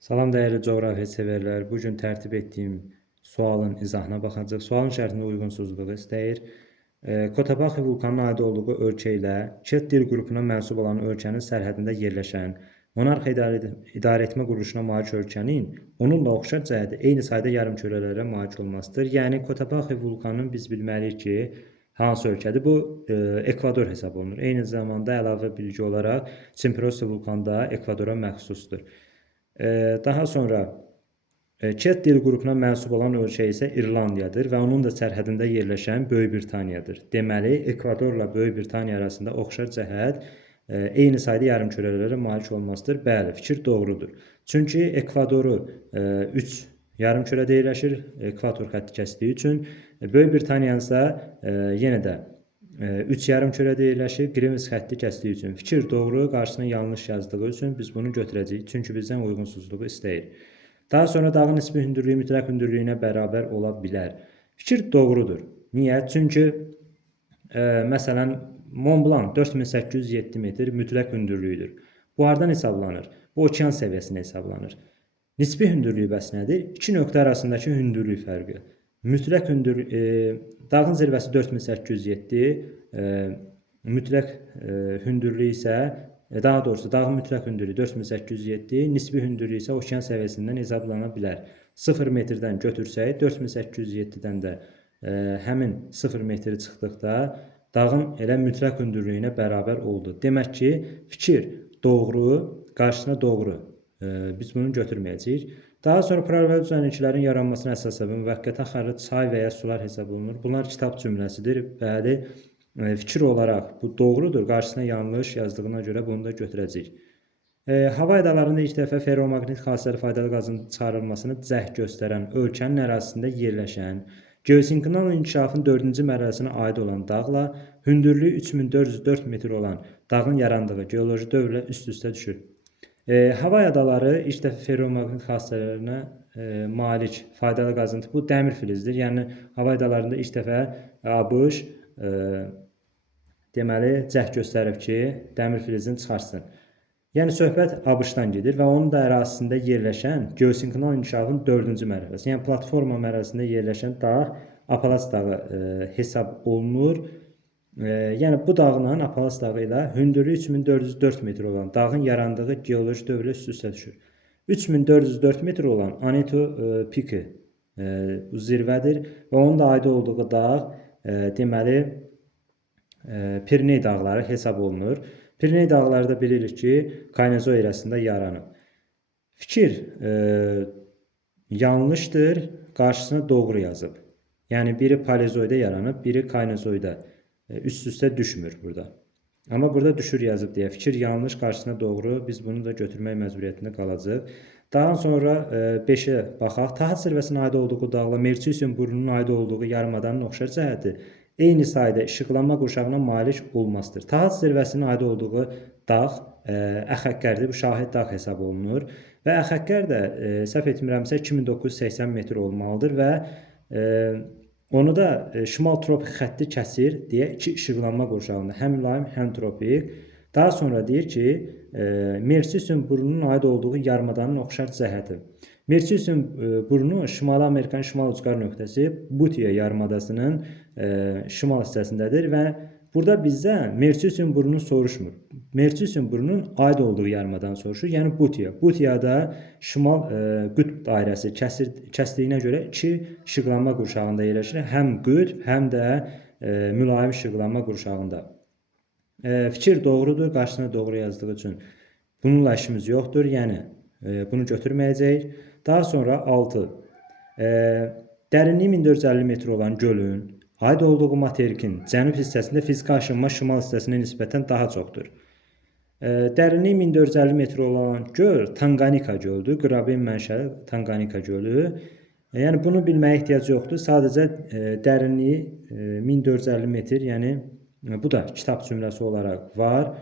Salam dəyərli coğrafiya sevərlər. Bu gün tərtib etdiyim sualın izahına baxacağıq. Sualın şərtində uyğunsuzluğu istəyir. Kotabaxi vulkanının aid olduğu ölkə ilə Çet dil qrupuna mənsub olan ölkənin sərhədində yerləşən monarx idarəetmə quruluşuna malik ölkənin onunla oxşar cəhəti eyni sayda yarımkürələrə malik olmasıdır. Yəni Kotabaxi vulkanının biz bilməliyik ki, hansı ölkədir? Bu Ekvador hesab olunur. Eyni zamanda əlavə bilgi olaraq Çimprosya vulkanı da Ekvadora məxsusdur. Daha sonra Çet dil qrupuna mənsub olan ölkə isə İrlandiyadır və onun da sərhədində yerləşən Böyük Britaniyadır. Deməli, Ekvadorla Böyük Britaniya arasında oxşar cəhət eyni sayda yarımkürələrə malik olmasıdır. Bəli, fikir doğrudur. Çünki Ekvadoru 3 yarımkürədə yerləşir, ekvator xətti kəsdiyi üçün. Böyük Britaniya isə yenə də 3 yarımkürədə yerləşir, Greenwich xətti kəsdiyi üçün. Fikir doğru, qarşısına yanlış yazdığı üçün biz bunu götürəcəyik. Çünki bizdən uyğunsuzluğu istəyir. Daha sonra dağın nisbi hündürlüyü mütləq hündürlüyünə bərabər ola bilər. Fikir doğrudur. Niyə? Çünki məsələn Mont Blanc 4807 metr mütləq hündürlüyüdür. Bu hardan hesablanır? Bu okean səviyyəsində hesablanır. Nisbi hündürlüyü bəs nədir? İki nöqtə arasındakı hündürlük fərqi. Mütləq hündürlük dağın zirvəsi 4807, mütləq hündürlüyü isə daha doğrusu dağın mütləq hündürlüyü 4807, nisbi hündürlüyü isə okean səviyyəsindən hesablana bilər. 0 metrdən götürsək, 4807-dən də həmin 0 metri çıxdıqda dağın elə mütləq hündürlüyünə bərabər oldu. Demək ki, fikir doğru, qarşısına doğru. Biz bunu götürməyəcəyik. Daha sonra paralel düzənliklərin yaranmasına əsasən müvəqqəti axarlı çay və ya sular hesab olunur. Bunlar kitab cümləsidir. Bəli, fikir olaraq bu doğrudur. Qarşısına yanlış yazdığına görə bunu da götürəcəyik. Hava adalarında ilk dəfə ferromaqnit xassəli faydalı qazın çıxarılmasını cəhd göstərən ölkənin ərazisində yerləşən geosinkronal inkişafın 4-cü mərhələsinə aid olan dağla hündürlüyü 3404 metr olan dağın yarandığı geoloji dövrlə üst-üstə düşür. Hava adaları ilk dəfə ferromaqnit xassələrinə malik faydalı qazıntı bu dəmir filizdir. Yəni hava adalarında ilk dəfə ABŞ deməli cəhd göstərib ki, dəmir filizini çıxarsın. Yəni söhbət ABŞ-dan gedir və onun da ərazisində yerləşən geosinkronal inkişafın 4-cü mərhələsi, yəni platforma mərhələsində yerləşən dağ Apalas dağı hesab olunur. Yəni bu dağla Apalas dağı ilə hündürlüyü 3404 metr olan dağın yarandığı geoloji dövrlə üst-üstə düşür. 3404 metr olan Aneto piki bu zirvədir və onun da aid olduğu dağ deməli Piriney dağları hesab olunur. Piriney dağları da bilirik ki, Kaynezoy erasında yaranıb. Fikir yanlışdır, qarşısına doğru yazıb. Yəni biri Paleozoyda yaranıb, biri Kaynezoyda. Üst-üstə düşmür burada. Amma burada düşür yazıb deyə fikir yanlış, qarşısına doğru. Biz bunu da götürmək məcburiyyətində qalacaq. Daha sonra 5-ə baxaq. Tahat zirvəsinə aid olduğu dağla Mersiusin burnunun aid olduğu yarımadanın oxşar cəhəti eyni sayda işıqlanma qurşağına malik olmasıdır. Tahat zirvəsinin aid olduğu dağ Əxəkkərdir. Bu şahid dağ hesab olunur. Və Əxəkkər də səhv etmirəmsə 2980 metr olmalıdır və onu da şimal tropik xətti kəsir deyə iki işıqlanma qurşağında həm mülayim, həm tropik. Daha sonra deyir ki, Mersiusin burnunun aid olduğu yarımadanın oxşar cəhəti. Mersiusin burnu Şimali Amerikanın şimal ucqar nöqtəsi Butiya yarımadasının şimal hissəsindədir və burada bizdən Mersiusin burnunu soruşmur. Mersiusin burnunun aid olduğu yarımadan soruşur, yəni Butiya. Butiyada şimal qütb dairəsi kəsdiyinə görə iki işıqlanma qurşağında yerləşir. Həm qütb, həm də mülayim işıqlanma qurşağında. Fikir doğrudur, qarşısına doğru yazdığı üçün bununla işimiz yoxdur, yəni bunu götürməyəcəyik. Daha sonra 6. Dərinliyi 1450 metr olan gölün aid olduğu materikin cənub hissəsində fiziki aşınma şimal hissəsinə nisbətən daha çoxdur. Dərinliyi 1450 metr olan göl Tanganika gölüdür. Qraben mənşəli Tanganika gölü. Yəni bunu bilməyə ehtiyac yoxdur. Sadəcə dərinliyi 1450 metr, yəni bu da kitab cümləsi olaraq var.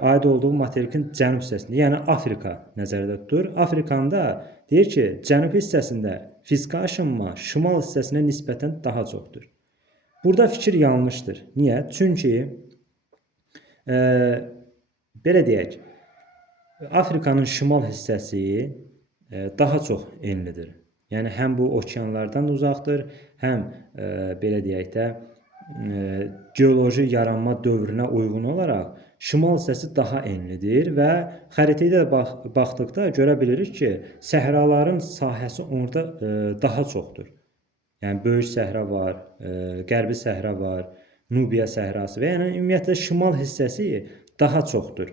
Aid olduğu materikin cənub hissəsində, yəni Afrika nəzərdə tutulur. Afrikanda deyir ki, cənub hissəsində fiziki aşınma şimal hissəsinə nisbətən daha çoxdur. Burada fikir yanlışdır. Niyə? Çünki belə deyək, Afrikanın şimal hissəsi daha çox enlidir. Yəni həm bu okeanlardan uzaqdır, həm belə deyək də geoloji yaranma dövrünə uyğun olaraq şimal hissəsi daha enlidir və xəritəyə də baxdıqda görə bilirik ki, səhraların sahəsi orada daha çoxdur. Yəni böyük səhra var, qərbi səhra var, Nubiya səhrası və yəni ümumiyyətlə şimal hissəsi daha çoxdur.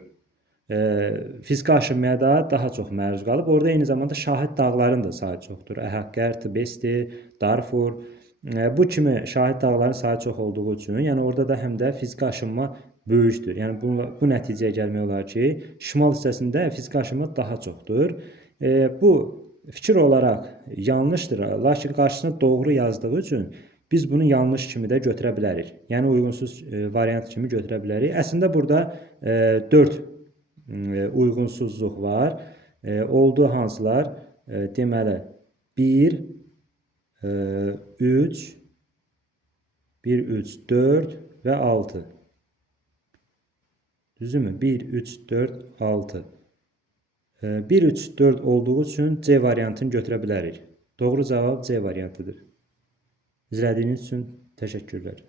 Fiziki aşınmaya da daha çox məruz qalıb. Orada eyni zamanda şahid dağların da sayı çoxdur. Əhəqqər, Tibesti, Darfur. Bu kimi şahid dağların sayı çox olduğu üçün, yəni orada da həm də fiziki aşınma böyükdür. Yəni bu nəticəyə gəlmək olar ki, şimal hissəsində fiziki aşınma daha çoxdur. Bu fikir olaraq yanlışdır, lakin qarşısına doğru yazdığı üçün biz bunu yanlış kimi də götürə bilərik. Yəni uyğunsuz variant kimi götürə bilərik. Əslində burada 4 uyğunsuzluq var. Olduğu hansılar? Deməli 1, 3, 4 və 6. Düzdürmü? 1, 3, 4, 6. 1, 3, 4 olduğu üçün C variantını götürə bilərik. Doğru cavab C variantıdır. İzlədiyiniz üçün təşəkkürlər.